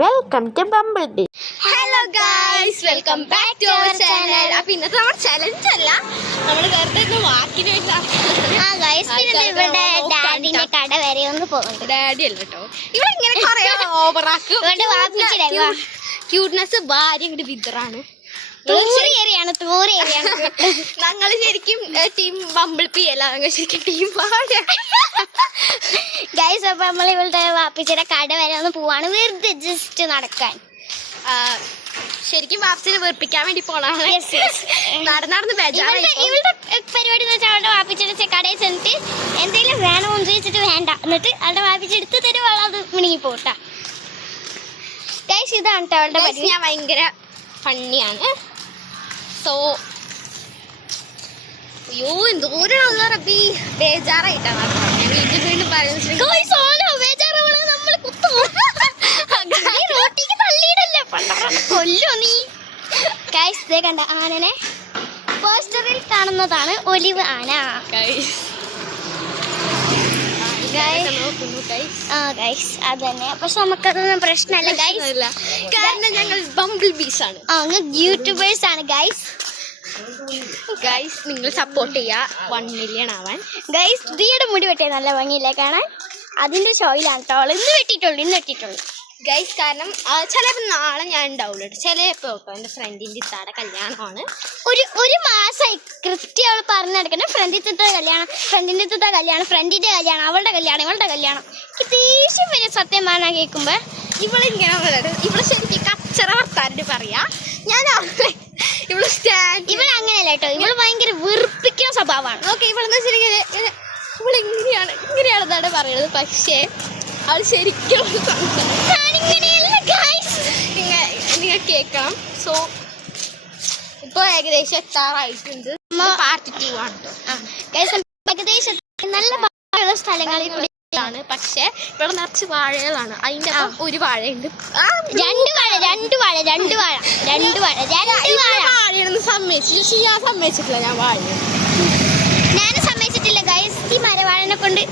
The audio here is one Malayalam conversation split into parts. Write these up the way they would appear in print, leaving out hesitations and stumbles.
Welcome to Bumblebee. Hello guys, welcome back to our channel. അപ്പൊ ഇന്നത്തെ നമ്മുടെ ചലഞ്ച് അല്ല, നമ്മൾ വെറുതെ വാക്കിന് ഡാഡിന്റെ കട വരെ ഒന്ന് പോകുന്നുണ്ട്. ഡാഡി അല്ല കേട്ടോ, ഇവിടെ ഇങ്ങനെ കുറെ ഓവറാക്കും. ക്യൂട്ട്നെസ് ഭാര്യ ഇങ്ങോട്ട് വിതറാണ്. ഞങ്ങള് ശരിക്കും ടീം ബംബിൾബി അല്ല, ഞങ്ങൾ ശരിക്കും ടീം ഭാര്യ. ഗൈസ്, അപ്പൊ നമ്മൾ ഇവളുടെ വാപ്പിച്ചിയുടെ കട വരെ ഒന്ന് പോവാണ്, വെറുതെ ജസ്റ്റ് നടക്കാൻ. ശരിക്കും വാപ്പിച്ചിനെ വെറുപ്പിക്കാൻ വേണ്ടി പോണാണ്. നടന്ന് ഇവളുടെ പരിപാടി എന്ന് വെച്ചാൽ അവളുടെ വാപ്പിച്ചിയുടെ കടയിൽ ചെന്നിട്ട് എന്തെങ്കിലും വേണമെന്ന് ചോദിച്ചിട്ട് വേണ്ട, എന്നിട്ട് അവളുടെ വാപ്പിച്ച് എടുത്ത് തരുവാൾ അത് മിണങ്ങി പോട്ടാ. ഗൈസ്, ഇതാണ് കേട്ടോ അവളുടെ പരിപാടി. ഞാൻ ഭയങ്കര ഫണ്ണിയാണ്. സോ അയ്യോ, എന്തോരം റബ്ബി ബേജാറായിട്ടാണ് ഞാൻ വീട്ടിൽ വീണ്ടും പറയുന്നത്. കൊല്ലോ നീ. ഗൈസ്, ദേ കണ്ട ആനനെ പോസ്റ്ററിൽ കാണുന്നതാണ് ഒലിവ് ആന. ഗൈസ് അതന്നെ, പക്ഷെ നമുക്കതൊന്നും പ്രശ്നമല്ല ഗൈസ്, കാരണം ഞങ്ങൾ ബംബിൾ ബീസ് ആണ്, യൂട്യൂബേഴ്സ് ആണ്. ഗൈസ് നിങ്ങൾ സപ്പോർട്ട് ചെയ്യാ 1 മില്യൺ ആവാൻ. ഗൈസ്, ദിയുടെ മുടി വെട്ടിയ നല്ല ഭംഗിയില്ലേ കാണാൻ, അതിന്റെ ഷോയിലാണ് കേട്ടോ ഇന്ന് വെട്ടിയിട്ടുള്ളൂ. ഗൈസ്, കാരണം ചിലപ്പോൾ നാളെ ഞാൻ ഉണ്ടാവുള്ളൂ, ചിലപ്പോൾ കേട്ടോ എൻ്റെ ഫ്രണ്ടിൻ്റെ ഇത്താടെ കല്യാണമാണ്. ഒരു മാസമായി കൃത്യം അവൾ പറഞ്ഞു നടക്കണം. ഫ്രണ്ടിൻ്റെ കല്യാണം, ഫ്രണ്ടിന്റെ കല്യാണം, അവളുടെ കല്യാണം, ഇവളുടെ കല്യാണം. എനിക്ക് ദേഷ്യം വരെ സത്യം പറഞ്ഞാൽ കേൾക്കുമ്പോ. ഇവള് ശരിക്കും കച്ചറ വർത്താനിട്ട് പറയാ. ഞാൻ ഇവളങ്ങനെയല്ല കേട്ടോ, ഇവള് ഭയങ്കര വെറുപ്പിക്കുന്ന സ്വഭാവമാണ്. ഓക്കെ, ഇവളെന്ന് വെച്ചിട്ടുണ്ടെങ്കിൽ ഇങ്ങനെയാണ് പറയുന്നത്, പക്ഷേ അവൾ ശരിക്കും നിങ്ങൾ കേൾക്കണം. സോ ഇപ്പൊ ഏകദേശം എത്താറായിട്ടുണ്ട്. പാർട്ട് 2 ആണ്. ഏകദേശം നല്ല ഭംഗിയുള്ള സ്ഥലങ്ങളിൽ കൂടി ആണ്, പക്ഷെ ഇവിടെ നിറച്ച് വാഴകളാണ്. അതിന്റെ ഒരു വാഴയുണ്ട്, രണ്ട് വാഴയൊന്നും സമ്മതിച്ചില്ല. ഞാൻ സമ്മതിച്ചിട്ടില്ല, ഞാനും സമ്മതിച്ചിട്ടില്ല ഗൈസ്. ഈ മരവാഴനെ കൊണ്ട്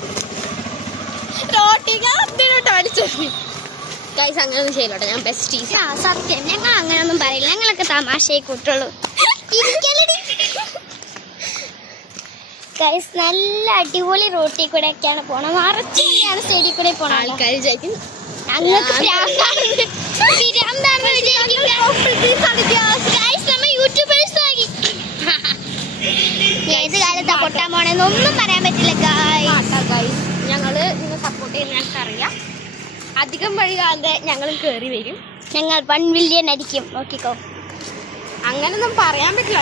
ഗൈസ് അങ്ങനെയൊന്നും ചെയ്യലോട്ടെ, ഞാൻ ബെസ്റ്റീസ്. സത്യം, ഞങ്ങൾ അങ്ങനെയൊന്നും പറയില്ല, ഞങ്ങളൊക്കെ തമാശയെ കൂട്ടുള്ളൂ. ഗൈസ്, നല്ല അടിപൊളി റോട്ടിൽ കൂടെ ഒക്കെയാണ് പോണത്, മറച്ചാണ് സൈഡിൽ കൂടെ പോണ. ആൾക്കാർ വിചാരിക്കും ഏത് കാലത്താ പൊട്ടാൻ പോണെന്നൊന്നും പറയാൻ പറ്റില്ല ഗൈസ്. ഞങ്ങള് നിങ്ങൾ സപ്പോർട്ട് ചെയ്യുന്ന ഞങ്ങൾക്കറിയാം. അധികം വഴികാതെ ഞങ്ങളും കയറി വരും. ഞങ്ങൾ 1 മില്യൺ ആയിരിക്കും, നോക്കിക്കോ. അങ്ങനൊന്നും പറയാൻ പറ്റില്ല,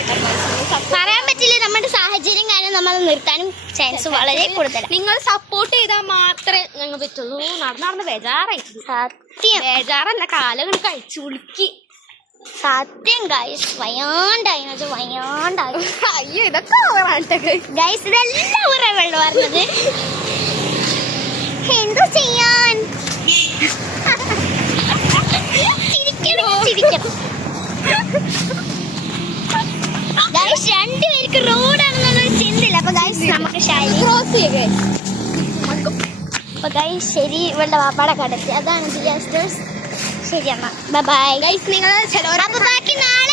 പറയാൻ പറ്റില്ല. നമ്മുടെ സാഹചര്യം കാരണം നമ്മൾ നിർത്താനും ചാൻസ് വളരെ കൂടുതലാണ്. നിങ്ങൾ സപ്പോർട്ട് ചെയ്താൽ മാത്രമേ ഞങ്ങൾ പറ്റുള്ളൂ. നടന്ന് ബേജാറായി. സത്യം, ബേജാറല്ല, കാലങ്ങൾ കഴിച്ചു ഉളുക്കി. സത്യം ഗൈസ്, വയ്യാണ്ടായി. അയ്യോ, ഇതൊക്കെ ഗൈസ്, ഇതെല്ലാം വെള്ളം പറഞ്ഞത്. എന്തോ ചെയ്യാൻ, ചിരിക്കണം. ഗൈസ്, രണ്ടുപേർക്ക് റോഡാണെന്നൊരു ചിന്തയില്ല. അപ്പൊ ഗൈസ് നമുക്ക് ശരി, ഇവളുടെ വാപ്പാടെ കടത്തി, അതാണ് ഡിയാസ്റ്റേഴ്സ്. ശരി, എന്നാ ബൈ. ഗൈസ്, നിങ്ങൾ ബാക്കി നാളെ